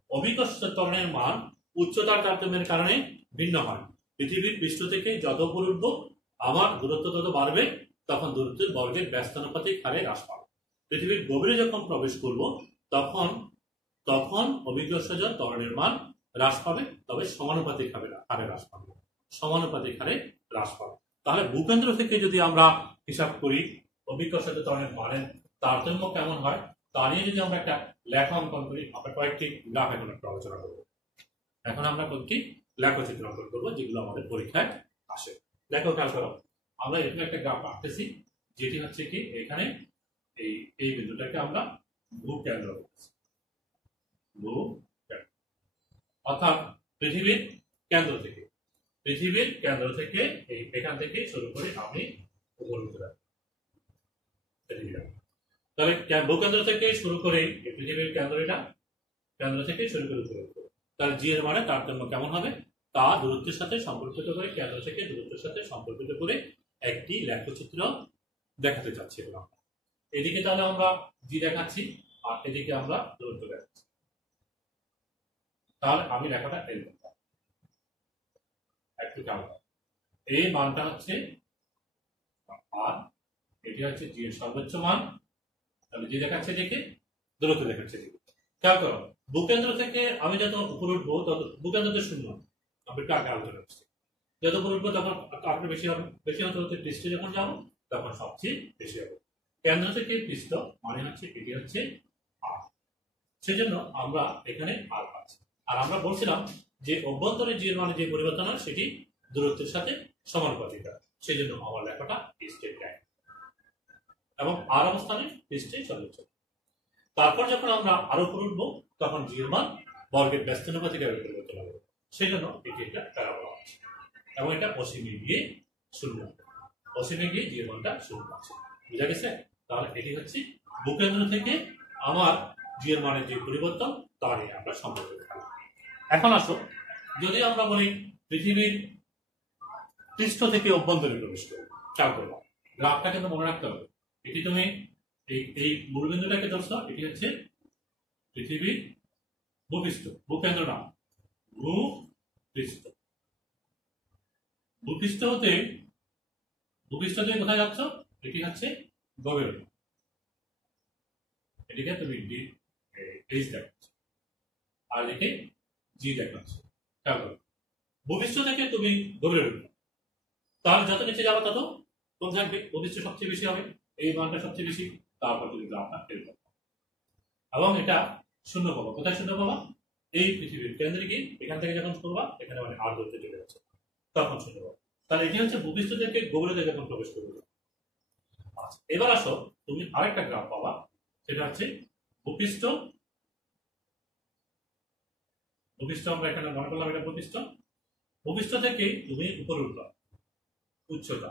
অবিকর্ষ ত্বরণের মান উচ্চতার তারতম্যের কারণে ভিন্ন হয়। পৃথিবীর পৃষ্ঠ থেকে যত উপরে উঠবো আমার দূরত্ব তত বাড়বে, তখন দূরত্বের বর্গের ব্যস্তানুপাতিক হারে হ্রাস পাবে। পৃথিবীর গভীরে যখন প্রবেশ করব তখন অভিকর্ষজ ত্বরণের মান হ্রাস পাবে, তবে সমানুপাতিক হারে হ্রাস পাবে, সমানুপাতিক হারে হ্রাস পাবে। তাহলে ভূকেন্দ্র থেকে যদি আমরা হিসাব করি অভিকর্ষজ ত্বরণের মানের তারতম্য কেমন হয় তা নিয়ে যদি আমরা একটা লেখা অঙ্কন করি, আমরা কয়েকটি গ্রাফ এখন একটু আলোচনা করবো। এখন আমরা কয়েকটি লেখচিত্র অঙ্কন করবো যেগুলো আমাদের পরীক্ষায় আসে। দেখো খেয়াল করো, আমরা এরকম একটা গ্রাফ আঁকতেছি যেটি হচ্ছে কি এখানে এই বিন্দুটাকে আমরা ভূকেন্দ্র বলছি। অর্থাৎ পৃথিবীর কেন্দ্র থেকে এখান থেকে শুরু করে আমি উপর উঠতে যাই। তাহলে ভূকেন্দ্র থেকে শুরু করে পৃথিবীর কেন্দ্র থেকে শুরু করে উপরে উঠবো। তাহলে জি এর মানে তারতম্য কেমন হবে তা দূরত্বের সাথে সম্পর্কিত করে, কেন্দ্র থেকে দূরত্বের সাথে সম্পর্কিত করে একটি লেখচিত্র দেখাতে চাচ্ছি। এদিকে তাহলে আমরা জি দেখাচ্ছি আর এদিকে আমরা দূরত্ব দেখাচ্ছি। তাহলে আমি লেখাটা একটু কেমন, এই মানটা হচ্ছে আর এটি হচ্ছে জি এর সর্বোচ্চ মান। তাহলে জি দেখাচ্ছে দিকে, দূরত্ব দেখাচ্ছে দিকে। খেয়াল করো, ভূকেন্দ্র থেকে আমি যত উপরে উঠবো তত ভূকেন্দ্রতে শূন্য, আমি একটু আগে আলোচনা করছি, যত উপরে উঠবো তখন আপনি বেশি হবে, বেশি হতে পৃষ্ঠে যখন যাবো তখন সবচেয়ে বেশি হবে। কেন্দ্র থেকে পৃষ্ঠ মানে হচ্ছে এটি হচ্ছে আর, সেজন্য আমরা এখানে আর পাচ্ছি। আর আমরা বলছিলাম যে অভ্যন্তরে জি এর মানে যে পরিবর্তন হয় সেটি দূরত্বের সাথে সমানুপাতিক, সেই জন্য আমার লেখাটা স্টেট লাইন এবং আর অবস্থানে পৃষ্ঠে সর্বোচ্চ। তারপর যখন আমরা আরো উপরে উঠবো তখন জি এর মান বর্গের ব্যস্তানুপাতিক হারে পরিবর্তন হবে, সেই জন্য এটি একটা প্যারাবোলা আছে এবং এটা অসীমে গিয়ে শূন্য, অসীমে গিয়ে জি এর মানটা শূন্য আছে। বুঝা গেছে? তাহলে এটি হচ্ছে ভূকেন্দ্র থেকে আমার জি এর মানের যে পরিবর্তন তা নিয়ে আমরা সম্পর্ক দেখাবো। এখন আসো, যদি আমরা বলি পৃথিবীর পৃষ্ঠ থেকে অভ্যন্তরে প্রবেশ করবো, খেয়াল করবো গ্রাফটা কিন্তু মনে রাখতে হবে। এটি তুমি এই মূলবিন্দুটাকে ধরছো, এটি হচ্ছে পৃথিবীর ভূপৃষ্ঠ, ভূকেন্দ্র না, ভূপৃষ্ঠ। ভূপৃষ্ঠ থেকে কোথায় যাচ্ছ? এটি হচ্ছে গভীরতা, এটিকে তুমি এইচ দেখাচ্ছ আর এদিকে জি দেখাচ্ছ। খেয়াল করো, ভূপৃষ্ঠ থেকে তুমি গভীরতা, তাহলে যত নিচে যাবে তত কম থাকবে, ভূপৃষ্ঠ সবচেয়ে বেশি হবে, এই মানটা সবচেয়ে বেশি। তারপর তুমি গ্রাফটা ফেল করবে এবং এটা শূন্য পাবা। কোথায় শূন্য পাবা? এই পৃথিবীর কেন্দ্রে গিয়ে এখান থেকে যখন করবা এখানে মানে আর ধরতে চলে যাচ্ছে তখন শূন্য পাবা। তাহলে এটি হচ্ছে ভূপৃষ্ঠ থেকে গভীরতা যখন প্রবেশ করবে। আচ্ছা, এবার আসো, তুমি আরেকটা গ্রাফ পাবা, সেটা হচ্ছে ভূপৃষ্ঠ। আমরা এখানে মনে করলাম এটা ভূপৃষ্ঠ থেকে তুমি উপরে উঠবা উচ্চতা,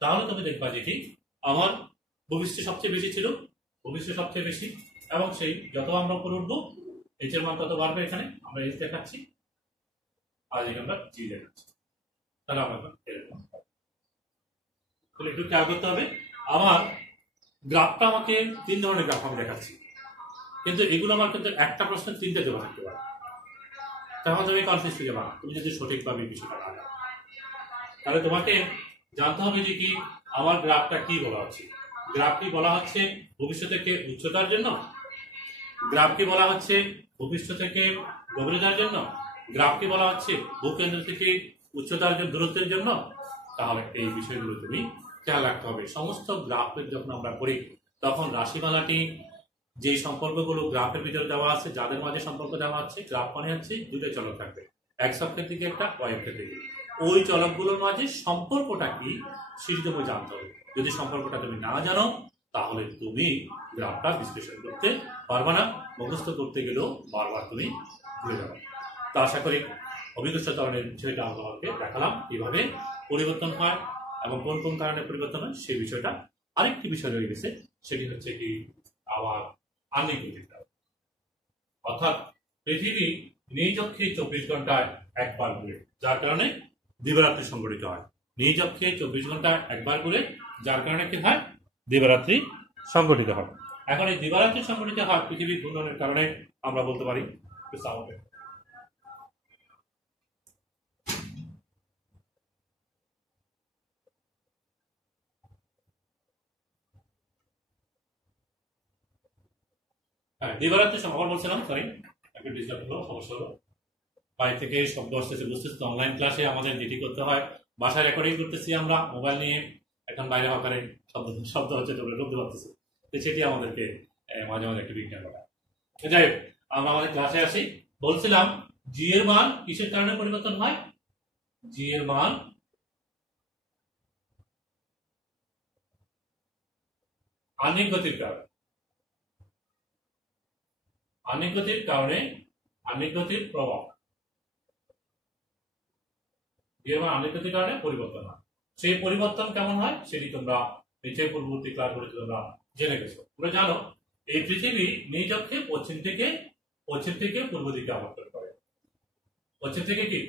তাহলে তুমি দেখবা যেটি আমার ভূপৃষ্ঠে সবচেয়ে বেশি ছিল, এবং সেই যত আমরা উপরে উঠবো এইচ এর মান তত বাড়বে। এখানে আমরা এইচ দেখাচ্ছি আর এখানে আমরা জি দেখাচ্ছি। তাহলে আমরা এরকম একটু খেয়াল করতে হবে, আমার গ্রাফটা আমাকে তিন ধরনের গ্রাফ আমি দেখাচ্ছি, কিন্তু এগুলো আমার কিন্তু একটা প্রশ্ন তিনটে দেওয়া থাকতে পারে, তখন তুমি কনফিউজ হয়ে যাবা তুমি যদি সঠিকভাবে বিষয়টা না জানো। তাহলে তোমাকে জানতে হবে যে কি আমার গ্রাফটা কি বলা হচ্ছে। গ্রাফটি বলা হচ্ছে ভূপৃষ্ঠ থেকে উচ্চতার জন্য, গ্রাফটি বলা হচ্ছে ভূপৃষ্ঠ থেকে গভীরতার জন্য, গ্রাফটি বলা হচ্ছে ভূকেন্দ্র থেকে উচ্চতার দূরত্বের জন্য। তাহলে এই বিষয়গুলো তুমি খেয়াল রাখতে হবে। সমস্ত গ্রাফের যখন আমরা করি তখন রাশিমালাটি যে সম্পর্কগুলো গ্রাফের ভিতরে দেওয়া আছে, যাদের মাঝে সম্পর্ক দেওয়া আছে, গ্রাফ মানে হচ্ছে দুটো চলক থাকবে, এক্স অক্ষের দিকে একটা, ওয়াই অক্ষের দিকে। ওই চলকগুলোর মাঝে সম্পর্কটা কি সেটি তোমাকে জানতে হবে। যদি সম্পর্কটা তুমি না জানো তাহলে তুমি গ্রাফটা বিশ্লেষণ করতে পারবে না, মুখস্থ করতে গেলেও বারবার তুমি ভুলে যাবে। তো আশা করি অভিজ্ঞতা ত্বরণের বিষয়টা আমরা আমাকে দেখালাম কিভাবে পরিবর্তন হয় এবং কোন কোন কারণে পরিবর্তন হয় সেই বিষয়টা। আরেকটি বিষয় রয়ে গেছে, সেটি হচ্ছে কি আবার আহ্নিক গতির কারণ। অর্থাৎ পৃথিবী নিজ অক্ষে 24 ঘন্টায় একবার ঘুরে, যার কারণে দিবারাত্রি সংঘটিত হয়। নিজ অক্ষে 24 ঘন্টায় একবার ঘুরে, যার কারণে কি হয়, দিবারাত্রি সংঘটিত হয়। এখন এই দিবারাত্রি সংঘটিত হয় পৃথিবীর ঘূর্ণনের কারণে আমরা বলতে পারি। হ্যাঁ, দিবারাত্রি আবার বলছিলাম, সরি একটু ডিস্টার্ব হলো, সমস্যা হলো, বাইরে থেকে শব্দ আসতেছে, বুঝতেছি। অনলাইন ক্লাসে আমাদের যেটি করতে হয়, বাসায় রেকর্ডিং করতেছি আমরা মোবাইল নিয়ে, এখন বাইরে হকারে শব্দ শব্দ হচ্ছে, তোমরা বুঝতে পারতেছি, তো সেটি আমাদেরকে মাঝে মাঝে একটু বিজ্ঞান করা। যাই হোক, আমরা আমাদের ক্লাসে আসি। বলছিলাম জি এর মান কিসের কারণে পরিবর্তন হয়? জি এর মান আহ্নিক গতির কারণে, আহ্নিক গতির কারণে, আহ্নিক গতির প্রভাব, জি এর মান আহ্নিক গতির কারণে পরিবর্তন হয়। সেই পরিবর্তন কেমন হয় সেটি তোমরা নিচে পূর্ববর্তী ক্লাসগুলিতে তোমরা জেনে গেছো। তোমরা জানো এই পৃথিবী নিজ অক্ষে পশ্চিম থেকে পূর্ব দিকে আবর্তন করে, পশ্চিম থেকে কি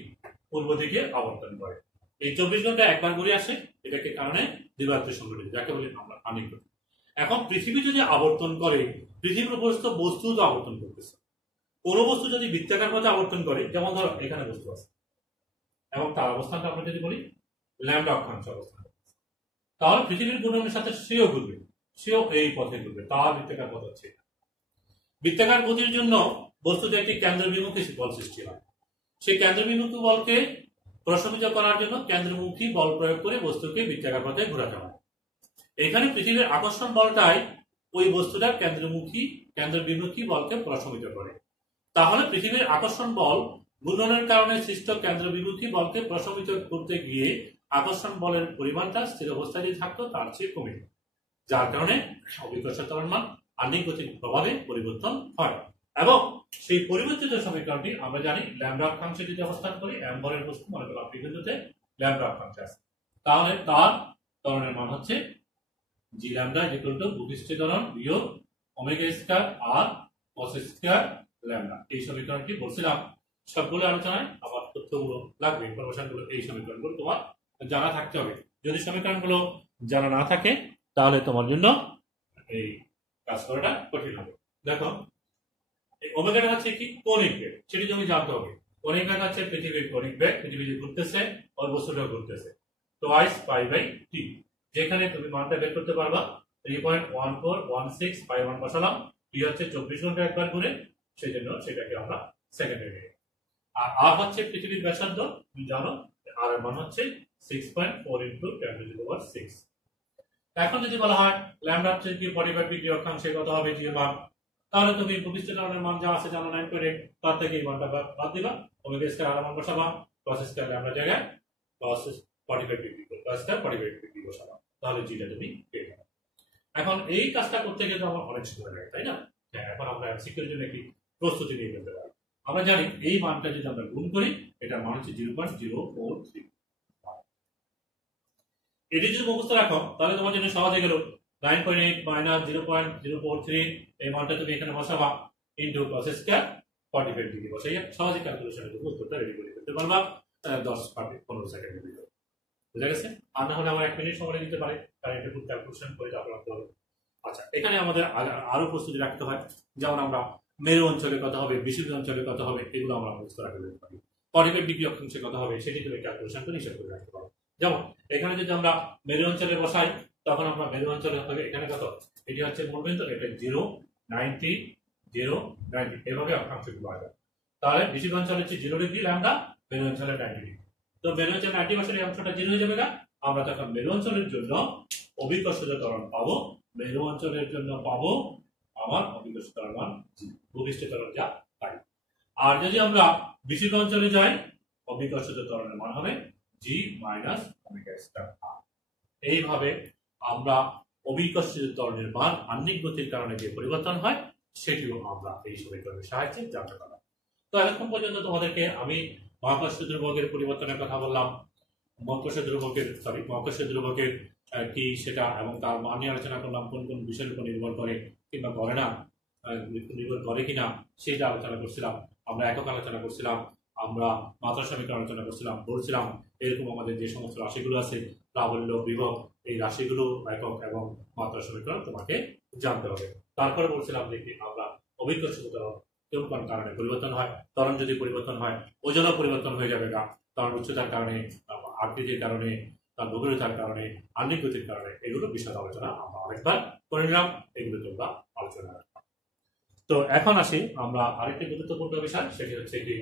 পূর্ব দিকে আবর্তন করে। এই 24 ঘন্টা একবার ঘুরে আসে, এটাকে কারণে দিবারাত্রি সংঘটিত, যাকে বলি আমরা আহ্নিক গতি। এখন পৃথিবী যদি আবর্তন করে, পৃথিবীর উপরস্থ বস্তু তো আবর্তন করতেছে। কোন বস্তু যদি বৃত্তাকার পথে আবর্তন করে, যেমন ধরো এখানে বস্তু আছে এবং তার অবস্থানটা আমরা যদি বলি ল্যাম্বডা অক্ষাংশ অবস্থান, তাহলে পৃথিবীর ঘূর্ণনের সাথে সেও ঘুরবে, সেও এই পথে ঘুরবে, তার বৃত্তাকার পথ হচ্ছে। বৃত্তাকার গতির জন্য বস্তুতে একটি কেন্দ্রবিমুখী বল সৃষ্টি হয়। সেই কেন্দ্রবিমুখী বলকে প্রশমিত করার জন্য কেন্দ্রমুখী বল প্রয়োগ করে বস্তুকে বৃত্তাকার পথে ঘোরাতে হয়। এখানে পৃথিবীর আকর্ষণ বলটাই ওই বস্তুটার কেন্দ্রবিমুখী বলকে প্রশমিত করে। তাহলে পৃথিবীর আকর্ষণ বল ঘূর্ণনের কারণে সৃষ্ট কেন্দ্রবিমুখী বলকে প্রশমিত করতে গিয়ে আকর্ষণ বলের পরিমাণটা স্থির অবস্থায় যদি থাকতো তার চেয়ে কমে, যার কারণে অভিকর্ষ ত্বরণ মান আহ্নিক গতির প্রভাবে পরিবর্তন হয়। এবং সেই পরিবর্তিত সমীকরণটি আমরা জানি ল্যাম্বডা অক্ষাংশে যদি অবস্থান করি, এম বলের বস্তু মনে করলাম বিন্দুতে ল্যাম্বডা অক্ষাংশে আছে, তাহলে তার ত্বরণের মান হচ্ছে জি ল্যাম্বডা ইকুয়াল টু ভূপৃষ্ঠ ত্বরণ বিয়োগ ওমেগা স্কয়ার আর কস স্কয়ার ল্যাম্বডা। এই সমীকরণটি বলছিলাম সবগুলো আলোচনায় আমার তথ্যগুলো লাগবে, ইনফরমেশনগুলো, এই সমীকরণগুলো তোমার জানা থাকতে হবে। যদি সমীকরণগুলো জানা না থাকে তাহলে তোমার জন্য এই কাজ করাটা কঠিন হবে। দেখো এই ওমেগাটা হচ্ছে কি কৌণিক বেগ, সেটি তুমি জানতে হবে। কৌণিক বেগ হচ্ছে পৃথিবীর কৌণিক বেগ, পৃথিবী যে ঘুরতেছে ওই বস্তুটাও ঘুরতেছে, টোয়াইস পাই বাই টি। যেখানে তুমি মানটা বের করতে পারবা 3.141651 বসালাম, টি হচ্ছে 24 ঘন্টা একবার ঘুরে, সেই জন্য সেটাকে আমরা সেকেন্ডে নিই। আর আর হচ্ছে পৃথিবীর ব্যাসার্ধ, তুমি জানো আর এর মান হচ্ছে 6.4 × 10⁶। এখন যদি বলা হয় ল্যাম্বডা হচ্ছে কি 45 ডিগ্রি অক্ষাংশে কত হবে জি এর মান, তাহলে তুমি ভূপৃষ্ঠ ত্বরণের মান যা আছে জানো 9 করে, তার থেকে এই মানটা বাদ দিবা, ওমেগা স্কয়ার আর মান বসাবা, cos স্কয়ার ল্যাম্বডা জায়গায় cos 45 degree cos square 45 degree বসাবা, তাহলে জিটা তুমি পেয়ে যাবে। এখন এই কাজটা করতে গেলে আমার অনেক সময় লাগে, তাই না? হ্যাঁ, এখন আমরা এমসিকিউর জন্য কি প্রস্তুতি নিয়ে ফেলতে পারি। আমরা জানি এই মানটা যদি আমরা গুণ করি, এটার মান হচ্ছে 0.043। এটি যদি মুখস্থ রাখো তাহলে তোমার জন্য সহজ হয়ে গেল। 9.8 মাইনাস 0.043 এই মানটা তুমি এখানে বসাবা, ইনটু cos স্কয়ার 45 ডিগ্রি বসাইয়া সহজে ক্যালকুলেশনের জন্য উত্তরটা রেডি করে ফেলতে পারবা 10-15 সেকেন্ডের ভিতরে। বুঝা গেছে? আর না হলে আমার 1 মিনিট সময় দিতে পারে, কারণ এটা ফুল ক্যালকুলেশন করে তারপর রাখতে হবে। আচ্ছা, এখানে আমাদের আরো প্রস্তুতি রাখতে হয়, যেমন আমরা মেরু অঞ্চলে কত হবে, বিশুদ্ধ অঞ্চলে কত হবে, এগুলো আমরা মুখস্থ রাখতে পারি। 45 ডিগ্রি অক্ষাংশে কত হবে সেটি তুমি ক্যালকুলেশন করে হিসাব করে রাখতে পারো। যেমন এখানে যদি আমরা মেরু অঞ্চলে বসাই, তখন আমরা মেরু অঞ্চলে হবে এখানে কত, এটি হচ্ছে মূলবিন্দু, এটা 0, 90, 0, 90 এভাবে অক্ষাংশগুলো আসবে। তাহলে বিশুদ্ধ অঞ্চলে হচ্ছে 0 ডিগ্রি ল্যাম্বডা, মেরু অঞ্চলে 90 ডিগ্রি। তো মেরু অঞ্চলে 90 বছরের অংশটা 0 হয়ে যাবে না, আমরা তখন মেরু অঞ্চলের জন্য অভিকর্ষজ ত্বরণ পাবো, মেরু অঞ্চলের জন্য পাবো আমার অবিকর্ষিত ত্বরণের মান জি, ভূপৃষ্ঠ ত্বরণ যা তাই। আর যদি আমরা বিশুদ্ধ অঞ্চলে যাই, অবিকর্ষিত ত্বরণের মান হবে জি মাইনাস ওমেগা স্টার আর। এইভাবে আমরা অবিকর্ষিত ত্বরণের মান আহ্নিক গতির কারণে যে পরিবর্তন হয় সেটিও আমরা এই সমীকরণের সাহায্যে জানতে পারলাম। তো এতক্ষণ পর্যন্ত তোমাদেরকে আমি মহাকর্ষীয় ধ্রুবকের পরিবর্তনের কথা বললাম, মহাকর্ষীয় ধ্রুবকের কি সেটা এবং তার মান নিয়ে আলোচনা করলাম, কোন কোন বিষয়ের উপর নির্ভর করে কিংবা করে না, নির্ভর করে কিনা সেটা আলোচনা করছিলাম। আমরা একক আলোচনা করছিলাম, আমরা মাত্রা সমীকরণ আলোচনা করছিলাম, বলছিলাম এরকম আমাদের যে সমস্ত রাশিগুলো আছে প্রাবল্য, বিভব, এই রাশিগুলো একক এবং মাত্রা সমীকরণ তোমাকে জানতে হবে। তারপরে বলছিলাম যে আমরা অবিকর্ষিত ত্বরণ কোন কোন কারণে পরিবর্তন হয়। ত্বরণ যদি পরিবর্তন হয় ওজনও পরিবর্তন হয়ে যাবে না, কারণ উচ্চতার কারণে, আকৃতির কারণে, তার গভীরতার কারণে, আহ্নিক গতির কারণে, এগুলো বিশদ আলোচনা আমরা অনেকবার করে নিলাম, এগুলো তোমরা আলোচনা রাখলাম। তো এখন আসি আমরা আরেকটি গুরুত্বপূর্ণ বিষয়, সেটি হচ্ছে কি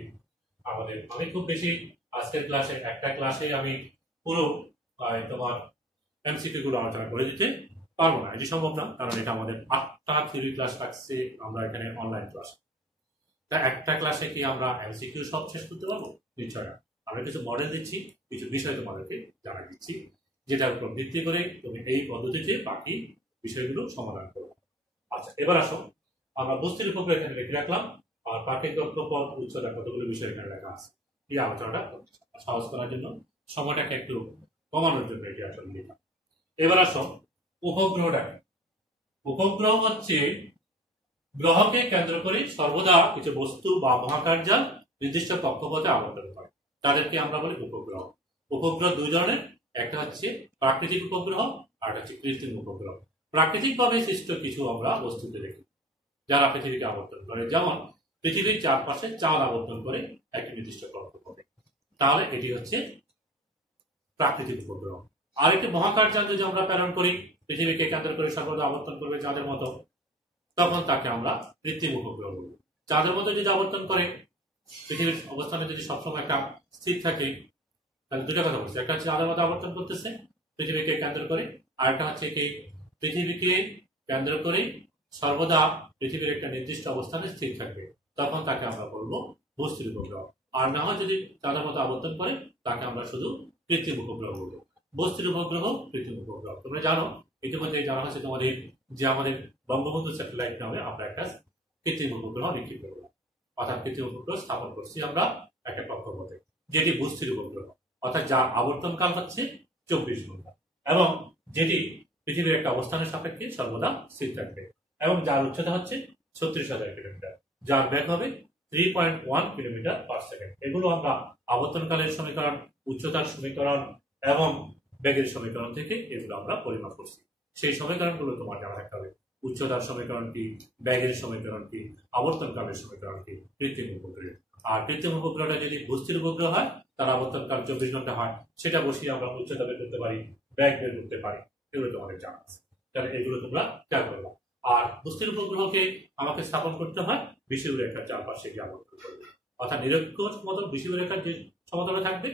আমাদের, আমি খুব বেশি আজকের ক্লাসে একটা ক্লাসে আমি পুরো তোমার এমসিকিউ গুলো আলোচনা করে দিতে পারবো না, এটি সম্ভব না, কারণ এটা আমাদের 8টা থিওরি ক্লাস থাকছে, আমরা এখানে অনলাইন ক্লাস। তা একটা ক্লাসে কি আমরা এমসিকিউ সব শেষ করতে পারবো? নিশ্চয় না। আমরা কিছু মডেল দিচ্ছি, কিছু বিষয় তোমাদেরকে জানা দিচ্ছি, যেটার উপর ভিত্তি করে তুমি এই পদ্ধতিতে বাকি বিষয়গুলো সমাধান করো। আচ্ছা, এবার আসো আমরা বস্তুর উপর এখানে লিখে রাখলাম, আর পার্থিক কক্ষপথ, উচ্চতা, কতগুলো বিষয় এখানে লেখা আছে। এই আলোচনাটা সহজ করার জন্য, সময়টাকে একটু কমানোর জন্য এটি আসলে লিখলাম। এবার আসো উপগ্রহটা। উপগ্রহ হচ্ছে গ্রহকে কেন্দ্র করে সর্বদা কিছু বস্তু বা মহাকাশযান নির্দিষ্ট কক্ষপথে আবর্তন করে, তাদেরকে আমরা বলি উপগ্রহ। উপগ্রহ দুই ধরনের, একটা হচ্ছে প্রাকৃতিক উপগ্রহ আর একটা হচ্ছে কৃত্রিম উপগ্রহ। প্রাকৃতিকভাবে সৃষ্ট কিছু আমরা বস্তুতে দেখি যারা পৃথিবীকে আবর্তন করে, যেমন পৃথিবীর চারপাশে চাঁদ আবর্তন করে একটি নির্দিষ্ট কক্ষপথে, তাহলে এটি হচ্ছে প্রাকৃতিক উপগ্রহ। আর একটি মহাকাশযান যদি আমরা প্রেরণ করি পৃথিবীকে কেন্দ্র করে সর্বদা আবর্তন করবে চাঁদের মতো, তখন তাকে আমরা কৃত্রিম উপগ্রহ বলব। চাঁদের মতো যদি আবর্তন করে, পৃথিবীর অবস্থানে যদি সবসময় একটা স্থির থাকে, তাহলে দুটা কথা বলছে, একটা হচ্ছে চাঁদের মতো আবর্তন করতেছে পৃথিবীকে কেন্দ্র করে, আর একটা হচ্ছে কি পৃথিবীকে কেন্দ্র করে সর্বদা পৃথিবীর একটা নির্দিষ্ট অবস্থানে স্থির থাকবে, তখন তাকে আমরা বলবো বস্তুর উপগ্রহ। আর না হয় যদি চাঁদের মতো আবর্তন করে, তাকে আমরা শুধু কৃত্রিম উপগ্রহ বলবো। বস্তুর উপগ্রহ, কৃত্রিম উপগ্রহ তোমরা জানো, ইতিমধ্যে জানা হচ্ছে তোমাদের যে আমাদের বঙ্গবন্ধু স্যাটেলাইট নামে আমরা একটা কৃত্রিম উপগ্রহ নিক্ষেপ করলাম, অর্থাৎ কৃত্রিম উপগ্রহ স্থাপন করছি আমরা একটা কক্ষপথে, যেটি বস্তুর উপগ্রহ, অর্থাৎ যার আবর্তনকাল হচ্ছে 24 ঘন্টা এবং যেটি পৃথিবীর একটা অবস্থানের সাপেক্ষে সর্বদা স্থির থাকবে, এবং যার উচ্চতা হচ্ছে 36,000 কিলোমিটার, যার বেগ হবে 3.1 কিলোমিটার পার সেকেন্ড। এগুলো আমরা আবর্তনকালের সমীকরণ, উচ্চতার সমীকরণ এবং বেগের সমীকরণ থেকে এগুলো আমরা পরিমাপ করছি। সেই সমীকরণগুলো তোমার জানা রাখতে হবে, উচ্চতার সমীকরণ কি, বেগের সমীকরণ কি, আবর্তনকালের সমীকরণ কি, কৃত্রিম উপগ্রহ। আর কৃত্রিম উপগ্রহটা যদি বস্তুর উপগ্রহ হয়, তার আবর্তনকাল 24 ঘন্টা হয়, সেটা বসিয়ে আমরা উচ্চতা বের করতে পারি, বেগ বের করতে পারি, এগুলো তোমাদের জানা আছে, তাহলে এগুলো তোমরা খেয়াল করবা। আর বস্তুর উপগ্রহকে আমাকে স্থাপন করতে হয় বিষুবীয় রেখার চারপাশে গিয়ে আবর্তন করবে, অর্থাৎ নিরক্ষীয় সমতল বিষুবীয় রেখার যে সমতলে থাকবে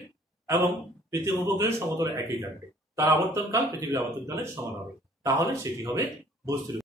এবং কৃত্রিম উপগ্রহের সমতলে একই থাকবে, তার আবর্তনকাল পৃথিবীর আবর্তনকালের সমান হবে, তাহলে সেটি হবে বস্তুর